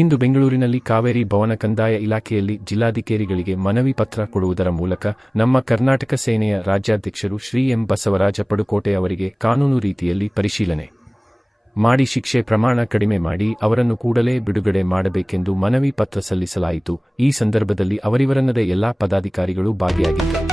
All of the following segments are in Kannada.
ಇಂದು ಬೆಂಗಳೂರಿನಲ್ಲಿ ಕಾವೇರಿ ಭವನ ಕಂದಾಯ ಇಲಾಖೆಯಲ್ಲಿ ಜಿಲ್ಲಾಧಿಕಾರಿಗಳಿಗೆ ಮನವಿ ಪತ್ರ ಕೊಡುವುದರ ಮೂಲಕ ನಮ್ಮ ಕರ್ನಾಟಕ ಸೇನೆಯ ರಾಜ್ಯಾಧ್ಯಕ್ಷರು ಶ್ರೀ ಎಂ ಬಸವರಾಜ ಪಡುಕೋಟೆ ಅವರಿಗೆ ಕಾನೂನು ರೀತಿಯಲ್ಲಿ ಪರಿಶೀಲನೆ ಮಾಡಿ ಶಿಕ್ಷೆ ಪ್ರಮಾಣ ಕಡಿಮೆ ಮಾಡಿ ಅವರನ್ನು ಕೂಡಲೇ ಬಿಡುಗಡೆ ಮಾಡಬೇಕೆಂದು ಮನವಿ ಪತ್ರ ಸಲ್ಲಿಸಲಾಯಿತು. ಈ ಸಂದರ್ಭದಲ್ಲಿ ಅವರಿವರನ್ನದ ಎಲ್ಲಾ ಪದಾಧಿಕಾರಿಗಳು ಭಾಗಿಯಾಗಿದ್ದರು.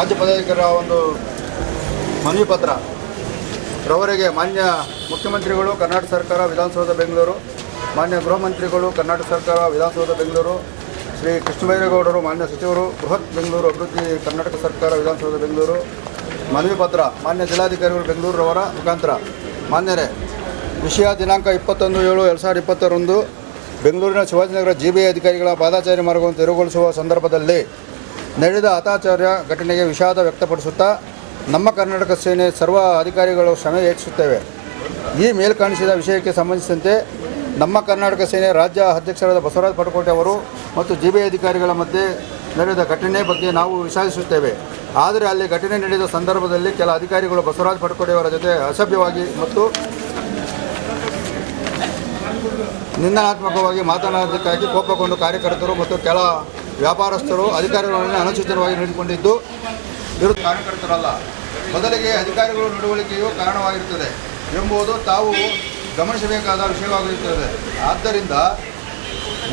ರಾಜ್ಯ ಪದಾಧಿಕಾರಿಗಳ ಒಂದು ಮನವಿ ಪತ್ರ ರವರೆಗೆ ಮಾನ್ಯ ಮುಖ್ಯಮಂತ್ರಿಗಳು ಕರ್ನಾಟಕ ಸರ್ಕಾರ ವಿಧಾನಸೌಧ ಬೆಂಗಳೂರು, ಮಾನ್ಯ ಗೃಹ ಮಂತ್ರಿಗಳು ಕರ್ನಾಟಕ ಸರ್ಕಾರ ವಿಧಾನಸೌಧ ಬೆಂಗಳೂರು, ಶ್ರೀ ಕೃಷ್ಣಬೈರೇಗೌಡರು ಮಾನ್ಯ ಸಚಿವರು ಬೃಹತ್ ಬೆಂಗಳೂರು ಅಭಿವೃದ್ಧಿ ಕರ್ನಾಟಕ ಸರ್ಕಾರ ವಿಧಾನಸೌಧ ಬೆಂಗಳೂರು. ಮನವಿ ಪತ್ರ ಮಾನ್ಯ ಜಿಲ್ಲಾಧಿಕಾರಿಗಳು ಬೆಂಗಳೂರವರ ಮುಖಾಂತರ. ಮಾನ್ಯರೇ, ವಿಷಯ ದಿನಾಂಕ 21/7/2020 ಬೆಂಗಳೂರಿನ ಶಿವಾಜಿನಗರ ಜಿಬಿಐ ಅಧಿಕಾರಿಗಳ ಪಾದಾಚಾರಿ ಮಾರ್ಗವನ್ನು ತೆರವುಗೊಳಿಸುವ ಸಂದರ್ಭದಲ್ಲಿ ನಡೆದ ಅತ್ಯಾಚಾರ ಘಟನೆಗೆ ವಿಷಾದ ವ್ಯಕ್ತಪಡಿಸುತ್ತಾ ನಮ್ಮ ಕರ್ನಾಟಕ ಸೇನೆ ಸರ್ವ ಅಧಿಕಾರಿಗಳು ಶ್ರಮೆ ಹೆಚ್ಚಿಸುತ್ತೇವೆ. ಈ ಮೇಲ್ಕಾಣಿಸಿದ ವಿಷಯಕ್ಕೆ ಸಂಬಂಧಿಸಿದಂತೆ ನಮ್ಮ ಕರ್ನಾಟಕ ಸೇನೆ ರಾಜ್ಯ ಅಧ್ಯಕ್ಷರಾದ ಬಸವರಾಜ ಪಡುಕೋಟೆ ಅವರು ಮತ್ತು ಜಿಬಿಐ ಅಧಿಕಾರಿಗಳ ಮಧ್ಯೆ ನಡೆದ ಘಟನೆ ಬಗ್ಗೆ ನಾವು ವಿಷಾದಿಸುತ್ತೇವೆ. ಆದರೆ ಅಲ್ಲಿ ಘಟನೆ ನಡೆದ ಸಂದರ್ಭದಲ್ಲಿ ಕೆಲ ಅಧಿಕಾರಿಗಳು ಬಸವರಾಜ ಪಡುಕೋಟೆಯವರ ಜೊತೆ ಅಸಭ್ಯವಾಗಿ ಮತ್ತು ನಿಂದನಾತ್ಮಕವಾಗಿ ಮಾತನಾಡುವುದಕ್ಕಾಗಿ ಕೋಪಗೊಂಡು ಕಾರ್ಯಕರ್ತರು ಮತ್ತು ಕೆಲ ವ್ಯಾಪಾರಸ್ಥರು ಅಧಿಕಾರಿಗಳನ್ನು ಅನುಚಿತವಾಗಿ ನಡೆದುಕೊಂಡಿದ್ದು ವಿರುದ್ಧ ಕಾರ್ಯಕರ್ತರಲ್ಲ, ಬದಲಿಗೆ ಅಧಿಕಾರಿಗಳ ನಡವಳಿಕೆಯು ಕಾರಣವಾಗಿರುತ್ತದೆ ಎಂಬುದು ತಾವು ಗಮನಿಸಬೇಕಾದ ವಿಷಯವಾಗಿರುತ್ತದೆ. ಆದ್ದರಿಂದ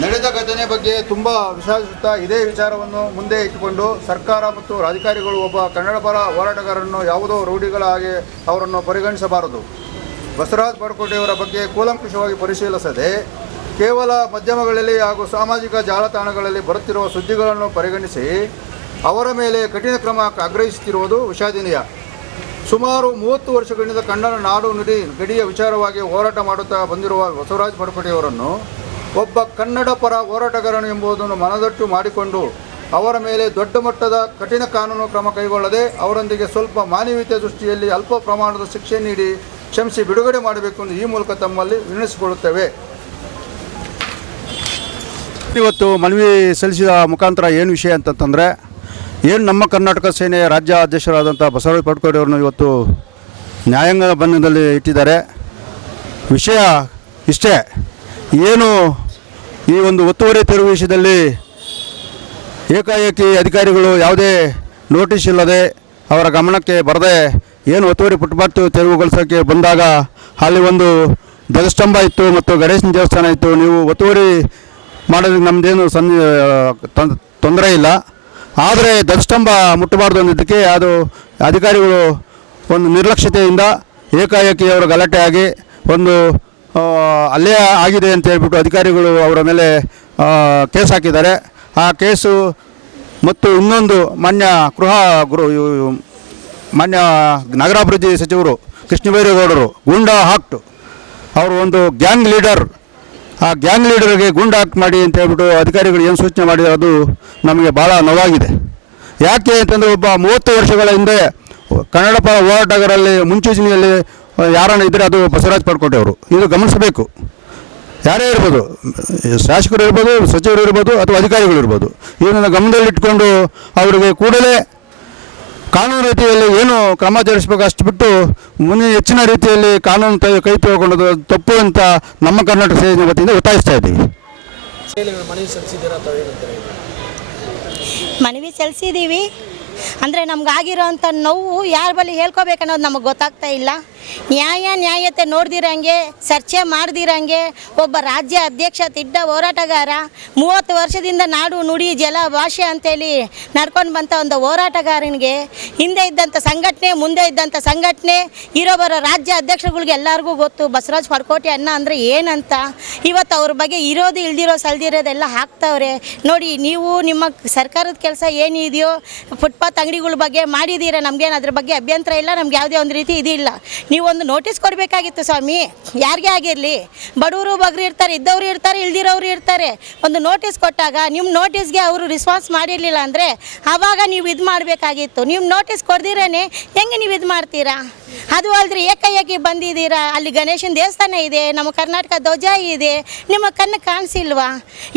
ನಡೆದ ಘಟನೆ ಬಗ್ಗೆ ತುಂಬ ವಿಷಾದಿಸುತ್ತಾ ಇದೇ ವಿಚಾರವನ್ನು ಮುಂದೆ ಇಟ್ಟುಕೊಂಡು ಸರ್ಕಾರ ಮತ್ತು ರಾಜಕಾರಿಗಳು ಒಬ್ಬ ಕನ್ನಡ ಪರ ಹೋರಾಟಗಾರರನ್ನು ಯಾವುದೋ ರೌಡಿಗಳ ಹಾಗೆ ಅವರನ್ನು ಪರಿಗಣಿಸಬಾರದು. ಬಸವರಾಜ ಪಡುಕೋಟೆಯವರ ಬಗ್ಗೆ ಕೂಲಂಕುಷವಾಗಿ ಪರಿಶೀಲಿಸದೆ ಕೇವಲ ಮಾಧ್ಯಮಗಳಲ್ಲಿ ಹಾಗೂ ಸಾಮಾಜಿಕ ಜಾಲತಾಣಗಳಲ್ಲಿ ಬರುತ್ತಿರುವ ಸುದ್ದಿಗಳನ್ನು ಪರಿಗಣಿಸಿ ಅವರ ಮೇಲೆ ಕಠಿಣ ಕ್ರಮ ಆಗ್ರಹಿಸುತ್ತಿರುವುದು ವಿಷಾದನೀಯ. ಸುಮಾರು 30 ವರ್ಷಗಳಿಂದ ಕನ್ನಡ ನಾಡು ನುಡಿ ಗಡಿಯ ವಿಚಾರವಾಗಿ ಹೋರಾಟ ಮಾಡುತ್ತಾ ಬಂದಿರುವ ಬಸವರಾಜ ಪಡುಕೋಟೆಯವರನ್ನು ಒಬ್ಬ ಕನ್ನಡ ಪರ ಹೋರಾಟಗಾರನು ಎಂಬುದನ್ನು ಮನದಟ್ಟು ಮಾಡಿಕೊಂಡು ಅವರ ಮೇಲೆ ದೊಡ್ಡ ಮಟ್ಟದ ಕಠಿಣ ಕಾನೂನು ಕ್ರಮ ಕೈಗೊಳ್ಳದೆ ಅವರೊಂದಿಗೆ ಸ್ವಲ್ಪ ಮಾನವೀಯತೆ ದೃಷ್ಟಿಯಲ್ಲಿ ಅಲ್ಪ ಪ್ರಮಾಣದ ಶಿಕ್ಷೆ ನೀಡಿ ಕ್ಷಮಿಸಿ ಬಿಡುಗಡೆ ಮಾಡಬೇಕು ಎಂದು ಈ ಮೂಲಕ ತಮ್ಮಲ್ಲಿ ವಿನಂತಿಸಿಕೊಳ್ಳುತ್ತೇವೆ. ಇವತ್ತು ಮನವಿ ಸಲ್ಲಿಸಿದ ಮುಖಾಂತರ ಏನು ವಿಷಯ ಅಂತಂತಂದರೆ, ಏನು ನಮ್ಮ ಕರ್ನಾಟಕ ಸೇನೆಯ ರಾಜ್ಯ ಅಧ್ಯಕ್ಷರಾದಂಥ ಬಸವರಾಜ ಪಡ್ಕೋಡಿ ಅವರನ್ನು ಇವತ್ತು ನ್ಯಾಯಾಂಗ ಬಂಧನದಲ್ಲಿ ಇಟ್ಟಿದ್ದಾರೆ. ವಿಷಯ ಇಷ್ಟೇ, ಏನು ಈ ಒಂದು ಒತ್ತುವರಿ ತೆರವು ವಿಷಯದಲ್ಲಿ ಏಕಾಏಕಿ ಅಧಿಕಾರಿಗಳು ಯಾವುದೇ ನೋಟಿಸ್ ಇಲ್ಲದೆ ಅವರ ಗಮನಕ್ಕೆ ಬರದೆ ಏನು ಒತ್ತುವರಿ ಫುಟ್ಪಾತ್ ತೆರವುಗೊಳಿಸೋಕ್ಕೆ ಬಂದಾಗ ಅಲ್ಲಿ ಒಂದು ಧ್ವಜಸ್ತಂಭ ಇತ್ತು ಮತ್ತು ಗಣೇಶನ ದೇವಸ್ಥಾನ ಇತ್ತು. ನೀವು ಒತ್ತುವರಿ ಮಾಡೋದಕ್ಕೆ ನಮ್ಮದೇನು ತೊಂದರೆ ಇಲ್ಲ, ಆದರೆ ಧ್ವಜಸ್ತಂಭ ಮುಟ್ಟಬಾರ್ದು ಅನ್ನೋದಕ್ಕೆ ಅದು ಅಧಿಕಾರಿಗಳು ಒಂದು ನಿರ್ಲಕ್ಷ್ಯತೆಯಿಂದ ಏಕಾಏಕಿ ಅವರ ಗಲಾಟೆ ಆಗಿ ಒಂದು ಅಲ್ಲೇ ಆಗಿದೆ ಅಂತ ಹೇಳ್ಬಿಟ್ಟು ಅಧಿಕಾರಿಗಳು ಅವರ ಮೇಲೆ ಕೇಸ್ ಹಾಕಿದ್ದಾರೆ. ಆ ಕೇಸು ಮತ್ತು ಇನ್ನೊಂದು ಮಾನ್ಯ ನಗರಾಭಿವೃದ್ಧಿ ಸಚಿವರು ಕೃಷ್ಣ ಬೈರೇಗೌಡರು ಗೂಂಡಾ ಹಾಕ್ಟ್ ಅವರು ಒಂದು ಗ್ಯಾಂಗ್ ಲೀಡರ್, ಆ ಗ್ಯಾಂಗ್ ಲೀಡರ್ಗೆ ಗೂಂಡಾ ಹಾಕ್ಟ್ ಮಾಡಿ ಅಂತ ಹೇಳ್ಬಿಟ್ಟು ಅಧಿಕಾರಿಗಳು ಏನು ಸೂಚನೆ ಮಾಡಿದ್ದಾರೆ ಅದು ನಮಗೆ ಭಾಳ ನೋವಾಗಿದೆ. ಯಾಕೆ ಅಂತಂದರೆ ಒಬ್ಬ 30 ವರ್ಷಗಳ ಹಿಂದೆ ಕನ್ನಡ ಪರ ಹೋರಾಟಗಾರರಲ್ಲಿ ಮುಂಚೂಣಿಯಲ್ಲಿ ಯಾರನ್ನು ಇದ್ದರೆ ಅದು ಬಸವರಾಜ ಪಡ್ಕೋಟೆ ಅವರು. ಇದು ಗಮನಿಸಬೇಕು. ಯಾರೇ ಇರ್ಬೋದು, ಶಾಸಕರು ಇರ್ಬೋದು, ಸಚಿವರು ಇರ್ಬೋದು, ಅಥವಾ ಅಧಿಕಾರಿಗಳು ಇರ್ಬೋದು. ಇದನ್ನು ಗಮನದಲ್ಲಿಟ್ಕೊಂಡು ಅವರಿಗೆ ಕೂಡಲೇ ಕಾನೂನು ರೀತಿಯಲ್ಲಿ ಏನು ಕ್ರಮ ಜರುಗಿಸಬೇಕು ಅಷ್ಟು ಬಿಟ್ಟು ಮುಂದೆ ಹೆಚ್ಚಿನ ರೀತಿಯಲ್ಲಿ ಕಾನೂನು ಕೈ ತಗೊಂಡು ತಪ್ಪು ಅಂತ ನಮ್ಮ ಕರ್ನಾಟಕ ಸೇನೆ ವತಿಯಿಂದ ಒತ್ತಾಯಿಸ್ತಾ ಇದ್ದೀವಿ. ಮನವಿ ಸಲ್ಲಿಸಿದ್ದೀವಿ ಅಂದರೆ ನಮಗಾಗಿರೋಂಥ ನೋವು ಯಾರ ಬಳಿ ಹೇಳ್ಕೊಬೇಕನ್ನೋದು ನಮಗೆ ಗೊತ್ತಾಗ್ತಾ ಇಲ್ಲ. ನ್ಯಾಯತೆ ನೋಡ್ದಿರಂಗೆ, ಚರ್ಚೆ ಮಾಡ್ದಿರಂಗೆ ಒಬ್ಬ ರಾಜ್ಯ ಅಧ್ಯಕ್ಷ ತಿಡ್ಡ ಹೋರಾಟಗಾರ 30 ವರ್ಷದಿಂದ ನಾಡು ನುಡಿ ಜಲ ಭಾಷೆ ಅಂತೇಳಿ ನಡ್ಕೊಂಡು ಬಂತ ಒಂದು ಹೋರಾಟಗಾರನಿಗೆ ಹಿಂದೆ ಇದ್ದಂಥ ಸಂಘಟನೆ, ಮುಂದೆ ಇದ್ದಂಥ ಸಂಘಟನೆ, ಇರೋಬರೋ ರಾಜ್ಯ ಅಧ್ಯಕ್ಷರುಗಳಿಗೆ ಎಲ್ಲರಿಗೂ ಗೊತ್ತು ಬಸವರಾಜ ಪಡ್ಕೋಟೆ ಅಣ್ಣ ಅಂದರೆ ಏನಂತ. ಇವತ್ತು ಅವ್ರ ಬಗ್ಗೆ ಇರೋದು ಇಲ್ದಿರೋ ಸಲ್ದಿರೋದೆಲ್ಲ ಹಾಕ್ತವ್ರೆ ನೋಡಿ. ನೀವು ನಿಮ್ಮ ಸರ್ಕಾರದ ಕೆಲಸ ಏನಿದೆಯೋ ಫುಟ್ಪಾತ್ ಅಂಗಡಿಗಳ ಬಗ್ಗೆ ಮಾಡಿದ್ದೀರ, ನಮಗೇನು ಅದ್ರ ಬಗ್ಗೆ ಅಭ್ಯಂತರ ಇಲ್ಲ, ನಮ್ಗೆ ಯಾವುದೇ ಒಂದು ರೀತಿ ಇದಿಲ್ಲ. ನೀವೊಂದು ನೋಟಿಸ್ ಕೊಡಬೇಕಾಗಿತ್ತು ಸ್ವಾಮಿ, ಯಾರಿಗೇ ಆಗಿರಲಿ. ಬಡವರು ಬಗ್ರು ಇರ್ತಾರೆ, ಇದ್ದವರು ಇರ್ತಾರೆ, ಇಲ್ದಿರೋರು ಇರ್ತಾರೆ. ಒಂದು ನೋಟಿಸ್ ಕೊಟ್ಟಾಗ ನಿಮ್ಮ ನೋಟಿಸ್ಗೆ ಅವರು ರೆಸ್ಪಾನ್ಸ್ ಮಾಡಿರಲಿಲ್ಲ ಅಂದರೆ ಆವಾಗ ನೀವು ಇದು ಮಾಡಬೇಕಾಗಿತ್ತು. ನೀವು ನೋಟಿಸ್ ಕೊಡ್ದಿರೇ ಹೆಂಗೆ ನೀವು ಇದು ಮಾಡ್ತೀರಾ? ಅದು ಅಲ್ದ್ರಿ ಏಕಾಏಕಿ ಬಂದಿದ್ದೀರಾ. ಅಲ್ಲಿ ಗಣೇಶನ ದೇವಸ್ಥಾನ ಇದೆ, ನಮ್ಮ ಕರ್ನಾಟಕ ಧ್ವಜ ಇದೆ, ನಿಮ್ಮ ಕಣ್ಣು ಕಾಣಿಸಿಲ್ವಾ?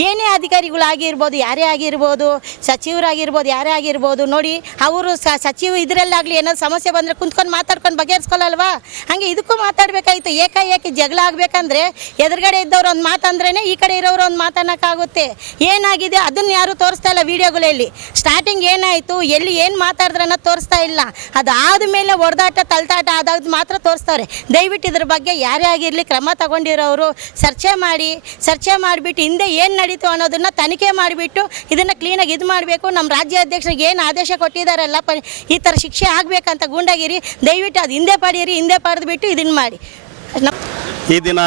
ಏನೇ ಅಧಿಕಾರಿಗಳಾಗಿರ್ಬೋದು, ಯಾರೇ ಆಗಿರ್ಬೋದು, ಸಚಿವರಾಗಿರ್ಬೋದು, ಯಾರೇ ಆಗಿರ್ಬೋದು ನೋಡಿ, ಅವರು ಸಚಿವ ಇದರಲ್ಲಾಗಲಿ ಏನಾದ್ರು ಸಮಸ್ಯೆ ಬಂದರೆ ಕುಂತ್ಕೊಂಡು ಮಾತಾಡ್ಕೊಂಡು ಬಗೆಹರಿಸ್ಕೊಳ್ಳಲ್ವಾ? ಹಾಗೆ ಇದಕ್ಕೂ ಮಾತಾಡಬೇಕಾಗಿತ್ತು. ಏಕಾಏಕಿ ಜಗಳ ಆಗಬೇಕಂದ್ರೆ ಎದುರುಗಡೆ ಇದ್ದವ್ರು ಒಂದು ಮಾತಂದ್ರೇ ಈ ಕಡೆ ಇರೋರು ಒಂದು ಮಾತನ್ನೋಕ್ಕಾಗುತ್ತೆ. ಏನಾಗಿದೆ ಅದನ್ನು ಯಾರೂ ತೋರಿಸ್ತಾ ಇಲ್ಲ ವಿಡಿಯೋಗಳಲ್ಲಿ. ಸ್ಟಾರ್ಟಿಂಗ್ ಏನಾಯಿತು, ಎಲ್ಲಿ ಏನು ಮಾತಾಡಿದ್ರೆ ಅನ್ನೋದು ತೋರಿಸ್ತಾ ಇಲ್ಲ. ಅದಾದ ಮೇಲೆ ಹೊಡೆದಾಟ ತಳ್ತಾಟ ಆದಾಗ ಮಾತ್ರ ತೋರಿಸ್ತವ್ರೆ. ದಯವಿಟ್ಟು ಇದ್ರ ಬಗ್ಗೆ ಯಾರೇ ಆಗಿರಲಿ ಕ್ರಮ ತಗೊಂಡಿರೋರು ಚರ್ಚೆ ಮಾಡಿಬಿಟ್ಟು ಹಿಂದೆ ಏನು ನಡೀತು ಅನ್ನೋದನ್ನು ತನಿಖೆ ಮಾಡಿಬಿಟ್ಟು ಇದನ್ನು ಕ್ಲೀನಾಗಿ ಇದು ಮಾಡಬೇಕು. ನಮ್ಮ ರಾಜ್ಯ ಅಧ್ಯಕ್ಷರಿಗೆ ಏನು ಆದೇಶ ಕೊಟ್ಟಿದ್ದಾರಲ್ಲ ಈ ಥರ ಶಿಕ್ಷೆ ಆಗಬೇಕಂತ ಗೂಂಡಾಗಿರಿ, ದಯವಿಟ್ಟು ಅದು ಹಿಂದೆ ಪಡೆದುಬಿಟ್ಟು ಇದನ್ನು ಮಾಡಿ. ಈ ದಿನ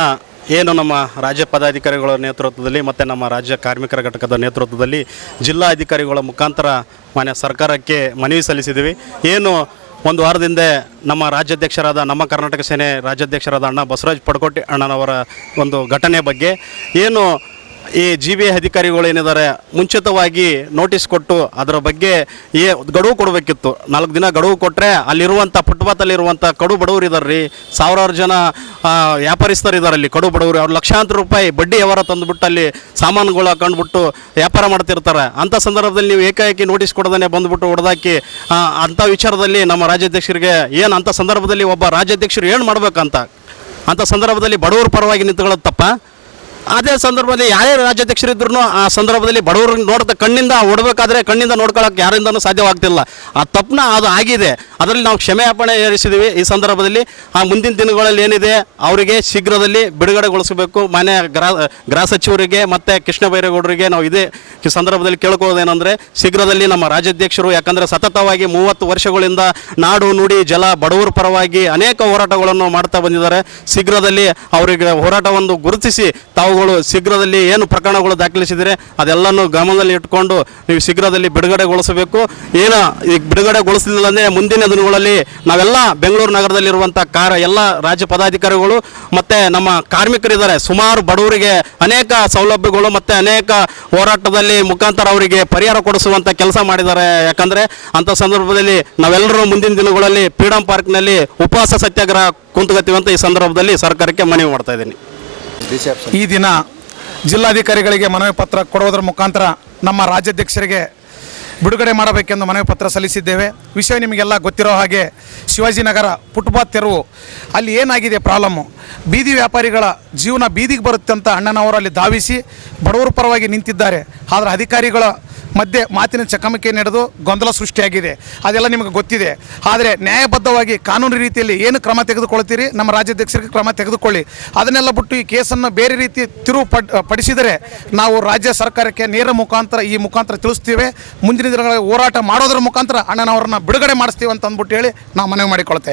ಏನು ನಮ್ಮ ರಾಜ್ಯ ಪದಾಧಿಕಾರಿಗಳ ನೇತೃತ್ವದಲ್ಲಿ ಮತ್ತು ನಮ್ಮ ರಾಜ್ಯ ಕಾರ್ಮಿಕರ ಘಟಕದ ನೇತೃತ್ವದಲ್ಲಿ ಜಿಲ್ಲಾ ಅಧಿಕಾರಿಗಳ ಮುಖಾಂತರ ಮಾನ್ಯ ಸರ್ಕಾರಕ್ಕೆ ಮನವಿ ಸಲ್ಲಿಸಿದ್ದೀವಿ. ಏನು ಒಂದು ವಾರದಿಂದ ನಮ್ಮ ರಾಜ್ಯಾಧ್ಯಕ್ಷರಾದ ನಮ್ಮ ಕರ್ನಾಟಕ ಸೇನೆ ರಾಜ್ಯಾಧ್ಯಕ್ಷರಾದ ಅಣ್ಣ ಬಸವರಾಜ ಪಡ್ಕೋಟೆ ಅಣ್ಣನವರ ಒಂದು ಘಟನೆ ಬಗ್ಗೆ ಏನು ಈ GBA ಅಧಿಕಾರಿಗಳು ಏನಿದ್ದಾರೆ ಮುಂಚಿತವಾಗಿ ನೋಟಿಸ್ ಕೊಟ್ಟು ಅದರ ಬಗ್ಗೆ ಗಡುವು ಕೊಡಬೇಕಿತ್ತು. 4 ದಿನ ಗಡುವು ಕೊಟ್ಟರೆ ಅಲ್ಲಿರುವಂಥ ಫುಟ್ಪಾತಲ್ಲಿರುವಂಥ ಕಡು ಬಡವರು ಇದ್ದಾರೆ ರೀ, ಸಾವಿರಾರು ಜನ ವ್ಯಾಪಾರಿಸ್ತರು ಇದ್ದಾರೆ ಅಲ್ಲಿ ಕಡು ಬಡವರು. ಅವ್ರು ಲಕ್ಷಾಂತರ ರೂಪಾಯಿ ಬಡ್ಡಿ ವ್ಯವಹಾರ ತಂದುಬಿಟ್ಟು ಅಲ್ಲಿ ಸಾಮಾನುಗಳು ಹಾಕೊಂಡ್ಬಿಟ್ಟು ವ್ಯಾಪಾರ ಮಾಡ್ತಿರ್ತಾರೆ. ಅಂಥ ಸಂದರ್ಭದಲ್ಲಿ ನೀವು ಏಕಾಏಕಿ ನೋಟಿಸ್ ಕೊಡದೇ ಬಂದುಬಿಟ್ಟು ಹೊಡೆದಾಕಿ ಅಂಥ ವಿಚಾರದಲ್ಲಿ ನಮ್ಮ ರಾಜ್ಯಾಧ್ಯಕ್ಷರಿಗೆ ಏನು ಅಂಥ ಸಂದರ್ಭದಲ್ಲಿ ಒಬ್ಬ ರಾಜ್ಯಾಧ್ಯಕ್ಷರು ಏನು ಮಾಡ್ಬೇಕಂತ ಅಂಥ ಸಂದರ್ಭದಲ್ಲಿ ಬಡವರ ಪರವಾಗಿ ನಿಂತ್ಕೊಳ್ಳೋದು ತಪ್ಪ? ಅದೇ ಸಂದರ್ಭದಲ್ಲಿ ಯಾರೇ ರಾಜ್ಯಾಧ್ಯಕ್ಷರಿದ್ರು ಆ ಸಂದರ್ಭದಲ್ಲಿ ಬಡವ್ರಿಗೆ ನೋಡ್ತಾ ಕಣ್ಣಿಂದ ಹೊಡಬೇಕಾದ್ರೆ ಕಣ್ಣಿಂದ ನೋಡ್ಕೊಳ್ಳೋಕೆ ಯಾರಿಂದನೂ ಸಾಧ್ಯವಾಗ್ತಿಲ್ಲ. ಆ ತಪ್ಪನ್ನ ಅದು ಆಗಿದೆ, ಅದರಲ್ಲಿ ನಾವು ಕ್ಷಮೆಯಾಪಣೆ ಏರಿಸಿದ್ದೀವಿ. ಈ ಸಂದರ್ಭದಲ್ಲಿ ಆ ಮುಂದಿನ ದಿನಗಳಲ್ಲಿ ಏನಿದೆ ಅವರಿಗೆ ಶೀಘ್ರದಲ್ಲಿ ಬಿಡುಗಡೆಗೊಳಿಸಬೇಕು. ಮಾನ್ಯ ಗೃಹ ಸಚಿವರಿಗೆ ಮತ್ತು ಕೃಷ್ಣ ಬೈರೇಗೌಡರಿಗೆ ನಾವು ಇದೇ ಸಂದರ್ಭದಲ್ಲಿ ಕೇಳ್ಕೊಳ್ಳೋದೇನೆಂದರೆ ಶೀಘ್ರದಲ್ಲಿ ನಮ್ಮ ರಾಜ್ಯಾಧ್ಯಕ್ಷರು, ಯಾಕಂದರೆ ಸತತವಾಗಿ 30 ವರ್ಷಗಳಿಂದ ನಾಡು ನುಡಿ ಜಲ ಬಡವರ ಪರವಾಗಿ ಅನೇಕ ಹೋರಾಟಗಳನ್ನು ಮಾಡ್ತಾ ಬಂದಿದ್ದಾರೆ. ಶೀಘ್ರದಲ್ಲಿ ಅವರಿಗೆ ಹೋರಾಟವನ್ನು ಗುರುತಿಸಿ ತಾವುಗಳು ಶೀಘ್ರದಲ್ಲಿ ಏನು ಪ್ರಕರಣಗಳು ದಾಖಲಿಸಿದರೆ ಅದೆಲ್ಲನೂ ಗಮನದಲ್ಲಿ ಇಟ್ಕೊಂಡು ನೀವು ಶೀಘ್ರದಲ್ಲಿ ಬಿಡುಗಡೆಗೊಳಿಸಬೇಕು. ಏನು ಈಗ ಬಿಡುಗಡೆಗೊಳಿಸಲಿಲ್ಲ ಅಂದರೆ ಮುಂದಿನ ದಿನಗಳಲ್ಲಿ ನಾವೆಲ್ಲ ಬೆಂಗಳೂರು ನಗರದಲ್ಲಿರುವಂಥ ಎಲ್ಲ ರಾಜ್ಯ ಪದಾಧಿಕಾರಿಗಳು ಮತ್ತು ನಮ್ಮ ಕಾರ್ಮಿಕರಿದ್ದಾರೆ, ಸುಮಾರು ಬಡವರಿಗೆ ಅನೇಕ ಸೌಲಭ್ಯಗಳು ಮತ್ತು ಅನೇಕ ಹೋರಾಟದಲ್ಲಿ ಮುಖಾಂತರ ಅವರಿಗೆ ಪರಿಹಾರ ಕೊಡಿಸುವಂಥ ಕೆಲಸ ಮಾಡಿದ್ದಾರೆ. ಯಾಕಂದರೆ ಅಂಥ ಸಂದರ್ಭದಲ್ಲಿ ನಾವೆಲ್ಲರೂ ಮುಂದಿನ ದಿನಗಳಲ್ಲಿ ಫ್ರೀಡಂ ಪಾರ್ಕ್ನಲ್ಲಿ ಉಪವಾಸ ಸತ್ಯಾಗ್ರಹ ಕುಂತುಗತ್ತೀವಿ ಅಂತ ಈ ಸಂದರ್ಭದಲ್ಲಿ ಸರ್ಕಾರಕ್ಕೆ ಮನವಿ ಮಾಡ್ತಾ ಇದ್ದೀನಿ. ಈ ದಿನ ಜಿಲ್ಲಾಧಿಕಾರಿಗಳಿಗೆ ಮನವಿ ಪತ್ರ ಕೊಡುವುದರ ಮುಖಾಂತರ ನಮ್ಮ ರಾಜ್ಯಾಧ್ಯಕ್ಷರಿಗೆ ಬಿಡುಗಡೆ ಮಾಡಬೇಕೆಂದು ಮನವಿ ಪತ್ರ ಸಲ್ಲಿಸಿದ್ದೇವೆ. ವಿಷಯ ನಿಮಗೆಲ್ಲ ಗೊತ್ತಿರೋ ಹಾಗೆ ಶಿವಾಜಿನಗರ ಫುಟ್ಪಾತ್ ತೆರವು ಅಲ್ಲಿ ಏನಾಗಿದೆ ಪ್ರಾಬ್ಲಮ್ಮು, ಬೀದಿ ವ್ಯಾಪಾರಿಗಳ ಜೀವನ ಬೀದಿಗೆ ಬರುತ್ತೆ ಅಂತ ಅಣ್ಣನವರು ಅಲ್ಲಿ ಧಾವಿಸಿ ಬಡವರ ಪರವಾಗಿ ನಿಂತಿದ್ದಾರೆ. ಆದರೆ ಅಧಿಕಾರಿಗಳ ಮಧ್ಯೆ ಮಾತಿನ ಚಕಮಕಿ ನಡೆದು ಗೊಂದಲ ಸೃಷ್ಟಿಯಾಗಿದೆ, ಅದೆಲ್ಲ ನಿಮಗೆ ಗೊತ್ತಿದೆ. ಆದರೆ ನ್ಯಾಯಬದ್ಧವಾಗಿ ಕಾನೂನು ರೀತಿಯಲ್ಲಿ ಏನು ಕ್ರಮ ತೆಗೆದುಕೊಳ್ತೀರಿ, ನಮ್ಮ ರಾಜ್ಯಾಧ್ಯಕ್ಷರಿಗೆ ಕ್ರಮ ತೆಗೆದುಕೊಳ್ಳಿ. ಅದನ್ನೆಲ್ಲ ಬಿಟ್ಟು ಈ ಕೇಸನ್ನು ಬೇರೆ ರೀತಿ ತಿರುವು ಪಡಿಸಿದರೆ ನಾವು ರಾಜ್ಯ ಸರ್ಕಾರಕ್ಕೆ ನೇರ ಮುಖಾಂತರ ಈ ಮುಖಾಂತರ ತಿಳಿಸ್ತೀವಿ. ಮುಂದಿನ ದಿನಗಳಲ್ಲಿ ಹೋರಾಟ ಮಾಡೋದ್ರ ಮುಖಾಂತರ ಅಣ್ಣನವರನ್ನ ಬಿಡುಗಡೆ ಮಾಡಿಸ್ತೀವಿ ಅಂತ ಅಂದ್ಬಿಟ್ಟು ಹೇಳಿ ನಾವು ಮನವಿ ಮಾಡಿಕೊಳ್ತೇನೆ.